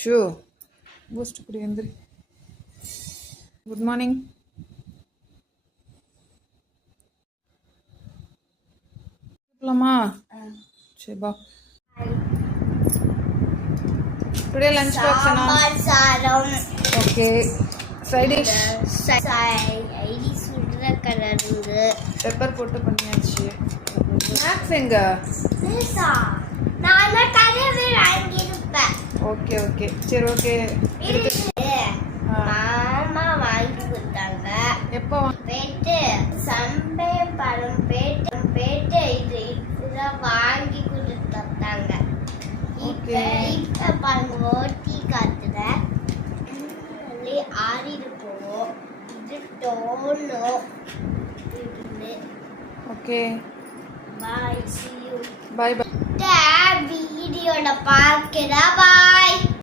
Shoe boost குடி எந்திரி. Good morning. போலாமா? சரி பா. டுடே லஞ்ச் பாக்ஸ் என்ன? சாதம். ஓகே. சைட் டிஷ் சைடிஷ் உருளைக்கிழங்கு. பெப்பர் போட்டு பண்ணியாச்சு. ஸ்நாக்ஸ் எங்க? நான் கடையில வாங்கியிருப்பேன். ஓகே ஓகே சரி ஓகே. மாமா வாங்கி கொடுத்தாங்க. எப்போ? பேட்டு சம்பே பழம் பேட்டு இதெல்லாம் வாங்கி கொடுத்தாங்க. இப்ப பாருங்க ஓட்டி காத்துல ஆறிட்டு போவோம். இது டோனோ. Okay bye. See you. Bye bye. வீடியோல பார்க்கிறா. பாய்.